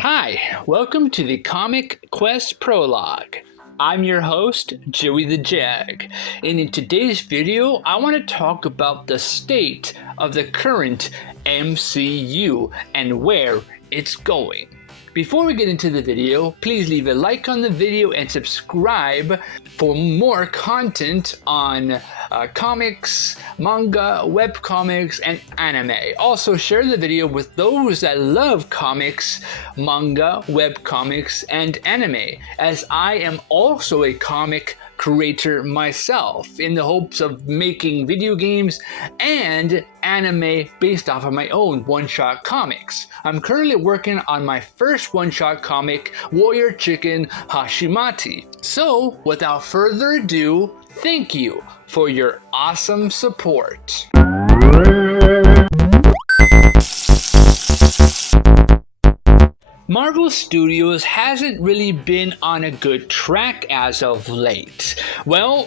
Hi, welcome to the Comic Quest Prologue. I'm your host, Joey the JAG, and in today's video, I want to talk about the state of the current MCU and where it's going. Before we get into the video, please leave a like on the video and subscribe for more content on comics, manga, webcomics, and anime. Also, share the video with those that love comics, manga, webcomics, and anime, as I am also a comic creator myself in the hopes of making video games and anime based off of my own one-shot comics. I'm currently working on my first one-shot comic, Warrior Chicken Hashimati. So, without further ado, thank you for your awesome support. Marvel Studios hasn't really been on a good track as of late. Well,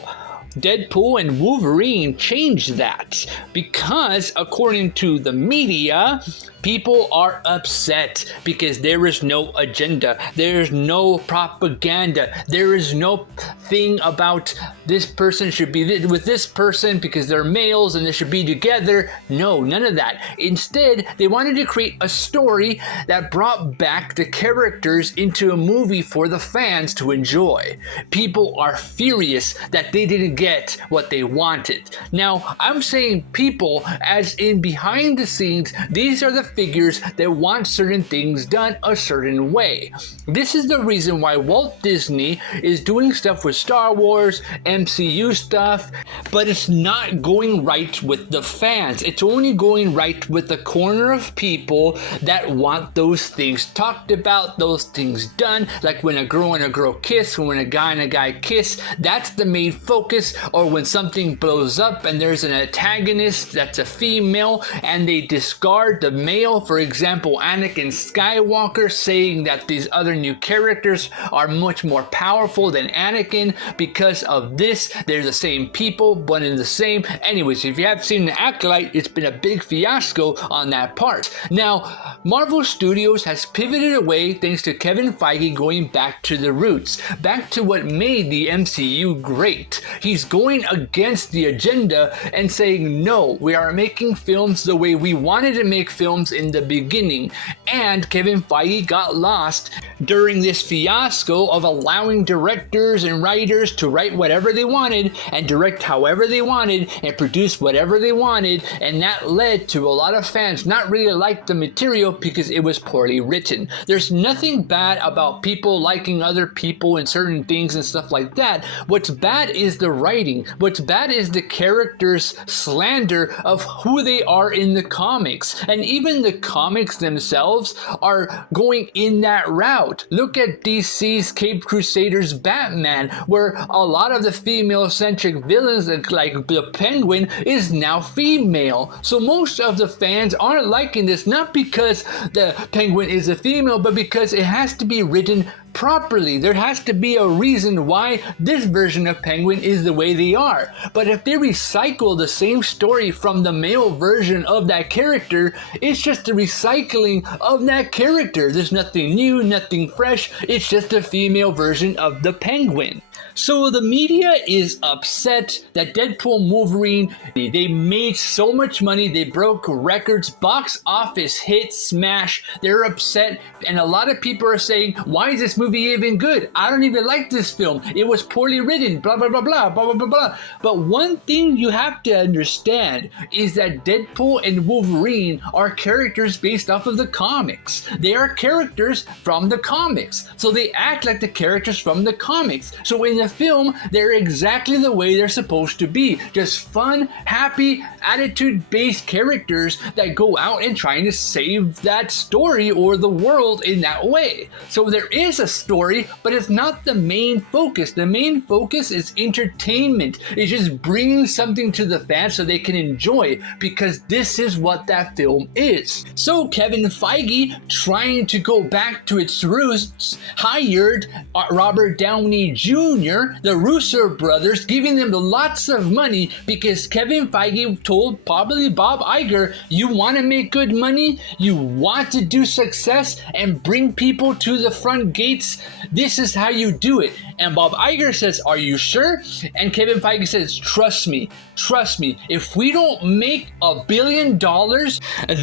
Deadpool and Wolverine changed that because, according to the media, people are upset because there is no agenda, there is no propaganda, there is no thing about this person should be with this person because they're males and they should be together. No, none of that. Instead, they wanted to create a story that brought back the characters into a movie for the fans to enjoy. People are furious that they didn't get what they wanted. Now, I'm saying people as in behind the scenes, these are the figures that want certain things done a certain way. This is the reason why Walt Disney is doing stuff with Star Wars, MCU stuff, but it's not going right with the fans. It's only going right with the corner of people that want those things talked about, those things done, like when a girl and a girl kiss, when a guy and a guy kiss, that's the main focus. Or when something blows up and there's an antagonist that's a female and they discard the male. For example, Anakin Skywalker saying that these other new characters are much more powerful than Anakin because of this. They're the same people, one and the same. Anyways, if you have seen The Acolyte, it's been a big fiasco on that part. Now, Marvel Studios has pivoted away thanks to Kevin Feige going back to the roots, back to what made the MCU great. He's going against the agenda and saying, no, we are making films the way we wanted to make films in the beginning. And Kevin Feige got lost during this fiasco of allowing directors and writers to write whatever they wanted and direct however they wanted and produce whatever they wanted, and that led to a lot of fans not really like the material because it was poorly written. There's nothing bad about people liking other people and certain things and stuff like that. What's bad is the writing. What's bad is the characters' slander of who they are in the comics. And even the comics themselves are going in that route. Look at DC's Caped Crusaders Batman, where a lot of the female-centric villains, like the Penguin, is now female. So most of the fans aren't liking this, not because the Penguin is a female, but because it has to be written properly. There has to be a reason why this version of Penguin is the way they are. But if they recycle the same story from the male version of that character, it's just a recycling of that character. There's nothing new, nothing fresh. It's just a female version of the Penguin. So the media is upset that Deadpool and Wolverine, they made so much money, they broke records, box office hit, smash. They're upset, and a lot of people are saying, why is this movie even good? I don't even like this film. It was poorly written, blah, blah, blah, blah, blah, blah, blah, blah. But one thing you have to understand is that Deadpool and Wolverine are characters based off of the comics. They are characters from the comics. So they act like the characters from the comics. So in the film, they're exactly the way they're supposed to be. Just fun, happy, attitude-based characters that go out and trying to save that story or the world in that way. So there is a story, but it's not the main focus. The main focus is entertainment. It's just bringing something to the fans so they can enjoy, because this is what that film is. So Kevin Feige, trying to go back to its roots, hired Robert Downey Jr., the Russo Brothers, giving them lots of money because Kevin Feige told probably Bob Iger, you want to make good money, you want to do success and bring people to the front gates, this is how you do it. And Bob Iger says, are you sure? And Kevin Feige says, trust me, if we don't make $1 billion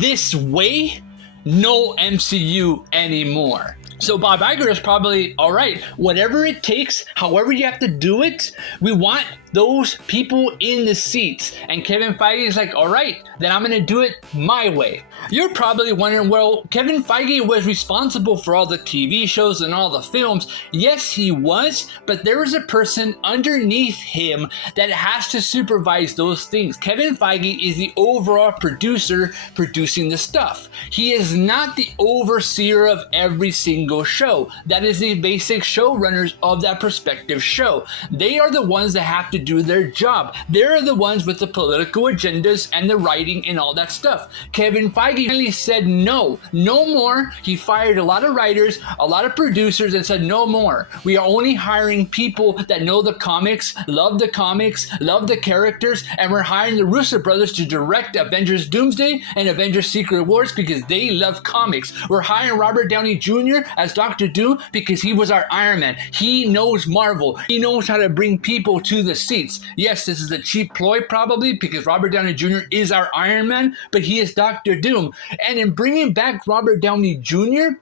this way, no MCU anymore. So Bob Iger is probably, all right, whatever it takes, however you have to do it, we want those people in the seats. And Kevin Feige is like, all right, then I'm going to do it my way. You're probably wondering, well, Kevin Feige was responsible for all the TV shows and all the films. Yes, he was, but there is a person underneath him that has to supervise those things. Kevin Feige is the overall producer producing the stuff. He is not the overseer of every single show. That is the basic showrunners of that prospective show. They are the ones that have to do their job. They're the ones with the political agendas and the writing and all that stuff. Kevin Feige finally said no more. He fired a lot of writers, a lot of producers, and said no more. We are only hiring people that know the comics, love the characters, and we're hiring the Russo Brothers to direct Avengers Doomsday and Avengers Secret Wars because they love comics. We're hiring Robert Downey Jr. as Dr. Doom because he was our Iron Man. He knows Marvel. He knows how to bring people to the seats. Yes, this is a cheap ploy probably because Robert Downey Jr. is our Iron Man, but he is Dr. Doom. And in bringing back Robert Downey Jr.,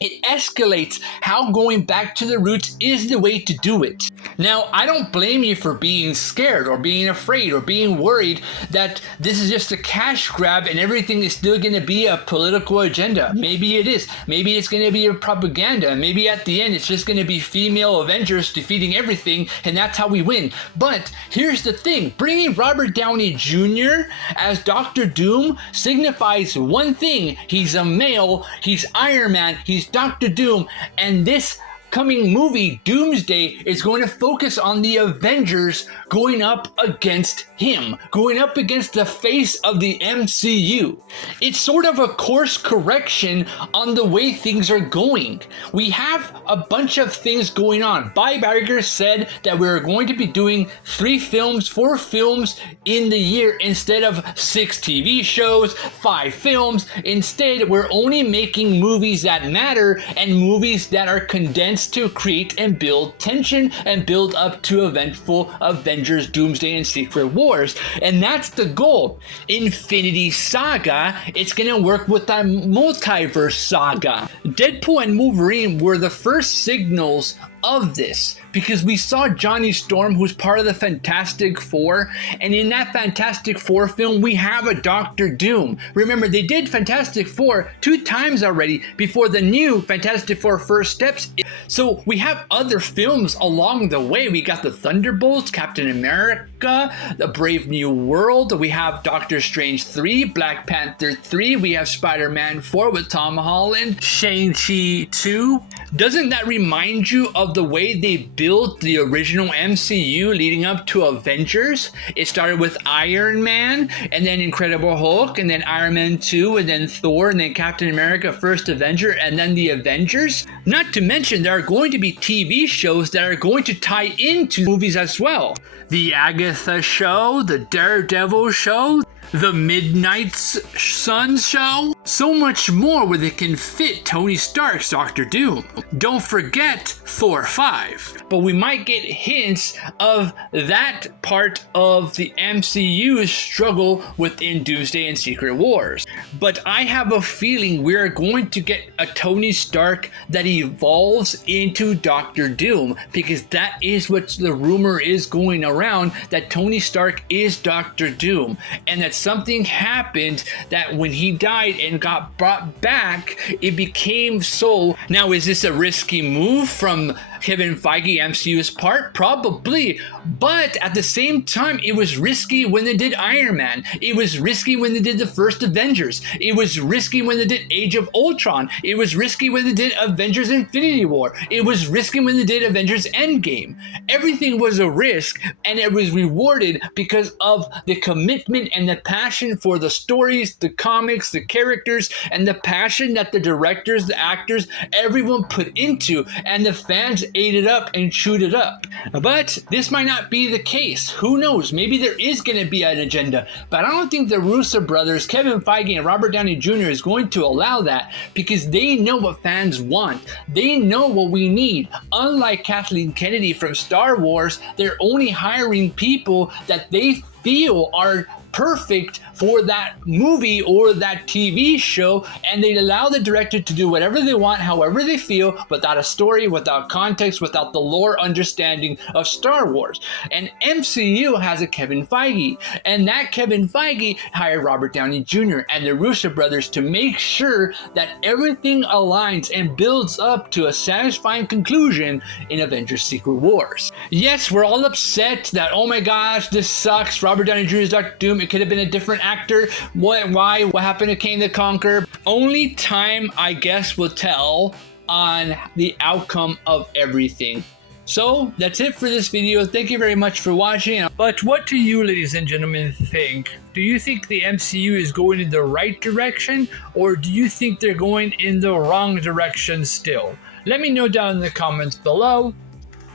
it escalates how going back to the roots is the way to do it. Now, I don't blame you for being scared or being afraid or being worried that this is just a cash grab and everything is still going to be a political agenda. Maybe it is. Maybe it's going to be a propaganda. Maybe at the end it's just going to be female Avengers defeating everything and that's how we win. But here's the thing. Bringing Robert Downey Jr. as Dr. Doom signifies one thing. He's a male. He's Iron Man. He's Dr. Doom, and this coming movie, Doomsday, is going to focus on the Avengers going up against him, going up against the face of the MCU. It's sort of a course correction on the way things are going. We have a bunch of things going on. Bob Iger said that we're going to be doing 4 films in the year instead of 6 TV shows, 5 films. Instead, we're only making movies that matter and movies that are condensed to create and build tension and build up to eventful Avengers, Doomsday, and Secret Wars. And that's the goal. Infinity Saga, it's going to work with the multiverse saga. Deadpool and Wolverine were the first signals of this because we saw Johnny Storm, who's part of the Fantastic Four, and in that Fantastic Four film we have a Dr. Doom. Remember, they did Fantastic Four 2 times already before the new Fantastic Four First Steps. So we have other films along the way. We got the Thunderbolts, Captain America, The Brave New World, we have Doctor Strange 3, Black Panther 3, we have Spider-Man 4 with Tom Holland, Shang-Chi 2. Doesn't that remind you of the way they built the original MCU leading up to Avengers? It started with Iron Man, and then Incredible Hulk, and then Iron Man 2, and then Thor, and then Captain America First Avenger, and then the Avengers. Not to mention there are going to be TV shows that are going to tie into movies as well. The Agatha show, the Daredevil show, the Midnight Suns show, so much more where they can fit Tony Stark's Dr. Doom. Don't forget Thor 5. But we might get hints of that part of the MCU's struggle within Doomsday and Secret Wars. But I have a feeling we're going to get a Tony Stark that evolves into Dr. Doom, because that is what the rumor is going around, that Tony Stark is Dr. Doom, and that something happened that when he died and got brought back, it became so. Now, is this a risky move from Kevin Feige MCU's part? Probably. But at the same time, it was risky when they did Iron Man. It was risky when they did the first Avengers. It was risky when they did Age of Ultron. It was risky when they did Avengers Infinity War. It was risky when they did Avengers Endgame. Everything was a risk, and it was rewarded because of the commitment and the passion for the stories, the comics, the characters, and the passion that the directors, the actors, everyone put into, and the fans ate it up and chewed it up. But this might not be the case. Who knows? Maybe there is going to be an agenda, but I don't think the Russo brothers, Kevin Feige and Robert Downey Jr. is going to allow that, because they know what fans want. They know what we need. Unlike Kathleen Kennedy from Star Wars, they're only hiring people that they feel are perfect for that movie or that TV show, and they allow the director to do whatever they want, however they feel, without a story, without context, without the lore understanding of Star Wars. And MCU has a Kevin Feige, and that Kevin Feige hired Robert Downey Jr. and the Russo brothers to make sure that everything aligns and builds up to a satisfying conclusion in Avengers Secret Wars. Yes, we're all upset that, oh my gosh, this sucks, Robert Downey Jr. is Dr. Doom, it could have been a different actor. What happened to Kang the Conqueror? Only time, I guess, will tell on the outcome of everything. So that's it for this video. Thank you very much for watching. But what do you, ladies and gentlemen, think? Do you think the MCU is going in the right direction, or do you think they're going in the wrong direction still? Let me know down in the comments below.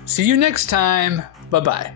See you next time. Bye-bye.